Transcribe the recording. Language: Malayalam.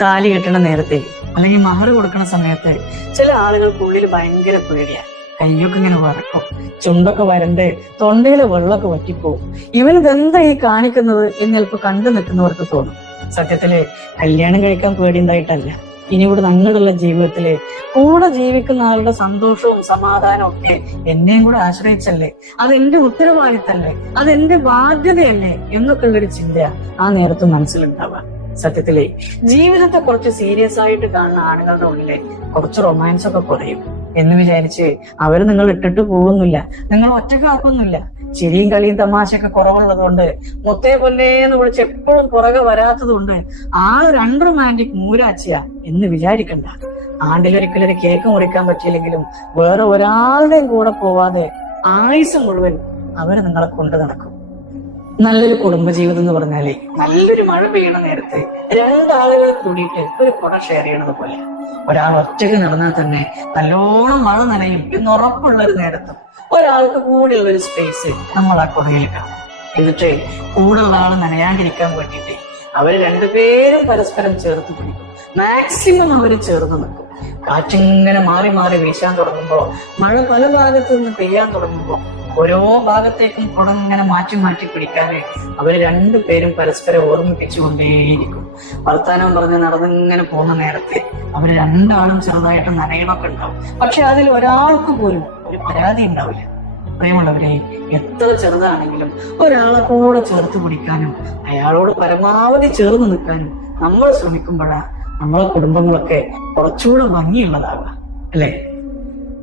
താലി കെട്ടണ നേരത്തെ അല്ലെങ്കിൽ മഹർ കൊടുക്കണ സമയത്ത് ചില ആളുകൾക്കുള്ളിൽ ഭയങ്കര പേടിയാ. കയ്യൊക്കെ ഇങ്ങനെ വറക്കും, ചുണ്ടൊക്കെ വരണ്ട്, തൊണ്ടയിലെ വെള്ളമൊക്കെ വറ്റിപ്പോവും. ഇവനിതെന്താ ഈ കാണിക്കുന്നത് എന്ന് ചിലപ്പോൾ കണ്ടു നിൽക്കുന്നവർക്ക് തോന്നും. സത്യത്തില് കല്യാണം കഴിക്കാൻ പേടിയുണ്ടായിട്ടല്ല. ഇനി ഇവിടെ അങ്ങോട്ടുള്ള ജീവിതത്തില് കൂടെ ജീവിക്കുന്ന ആളുടെ സന്തോഷവും സമാധാനവും ഒക്കെ എന്നെയും കൂടെ ആശ്രയിച്ചല്ലേ, അതെന്റെ ഉത്തരവാദിത്തല്ലേ, അതെന്റെ ബാധ്യതയല്ലേ എന്നൊക്കെ ഉള്ളൊരു ചിന്ത ആ നേരത്ത് മനസ്സിലുണ്ടാവാം. സത്യത്തിലെ ജീവിതത്തെ കുറച്ച് സീരിയസ് ആയിട്ട് കാണുന്ന ആളുകളുടെ ഉള്ളിലെ കുറച്ച് റൊമാൻസ് ഒക്കെ കുറയും എന്ന് വിചാരിച്ച് അവര് നിങ്ങൾ ഇട്ടിട്ട് പോകുന്നില്ല, നിങ്ങൾ ഒറ്റക്കാക്കൊന്നുമില്ല. ചിരിയും കളിയും തമാശയൊക്കെ കുറവുള്ളതുകൊണ്ട് മുത്തേ പൊന്നേന്ന് വിളിച്ച് എപ്പോഴും പുറകെ വരാത്തതുകൊണ്ട് ആള് രണ്ട് റൊമാൻറ്റിക് മൂരാച്ചിയ എന്ന് വിചാരിക്കണ്ട. ആണ്ടിലൊരിക്കലൊരു കേക്ക് മുറിക്കാൻ പറ്റിയില്ലെങ്കിലും വേറെ ഒരാളുടെയും കൂടെ പോവാതെ ആയുസ് മുഴുവൻ അവര് നിങ്ങളെ കൊണ്ട് നടക്കും. നല്ലൊരു കുടുംബജീവിതം എന്ന് പറഞ്ഞാലേ നല്ലൊരു മഴ പെയ്യണ നേരത്തെ രണ്ടാളുകൾ കൂടിയിട്ട് ഒരു കുട ഷെയർ ചെയ്യണത് പോലെ. ഒരാൾ ഒറ്റയ്ക്ക് നടന്നാൽ തന്നെ നല്ലോണം മഴ നനയും എന്ന് ഉറപ്പുള്ള ഒരു നേരത്തും ഒരാൾക്ക് കൂടെയുള്ള ഒരു സ്പേസ് നമ്മൾ ആ കുടയിൽ കാണും. എന്നിട്ട് കൂടെയുള്ള ആൾ നനയാണ്ടിരിക്കാൻ വേണ്ടിയിട്ട് അവര് രണ്ടുപേരും പരസ്പരം ചേർത്ത് പിടിക്കും. മാക്സിമം അവര് ചേർന്ന് നിൽക്കും. കാറ്റിങ്ങനെ മാറി മാറി വീശാൻ തുടങ്ങുമ്പോ, മഴ പല ഭാഗത്തു നിന്ന് പെയ്യാൻ തുടങ്ങുമ്പോ ഓരോ ഭാഗത്തേക്കും കുടങ്ങനെ മാറ്റി മാറ്റി പിടിക്കാതെ അവര് രണ്ടുപേരും പരസ്പരം ഓർമ്മിപ്പിച്ചുകൊണ്ടേയിരിക്കും. വർത്താനം പറഞ്ഞ് നടന്നിങ്ങനെ പോകുന്ന നേരത്തെ അവര് രണ്ടാളും ചെറുതായിട്ട് നനയണമൊക്കെ ഉണ്ടാവും. പക്ഷെ അതിൽ ഒരാൾക്ക് പോലും ഒരു പരാതി ഉണ്ടാവില്ല. പ്രിയമുള്ളവരെ, എത്ര ചെറുതാണെങ്കിലും ഒരാളെ കൂടെ ചേർത്ത് പിടിക്കാനും അയാളോട് പരമാവധി ചേർന്ന് നിൽക്കാനും നമ്മൾ ശ്രമിക്കുമ്പോഴാണ് നമ്മളെ കുടുംബങ്ങളൊക്കെ കുറച്ചുകൂടെ ഭംഗിയുള്ളതാവുക, അല്ലെ?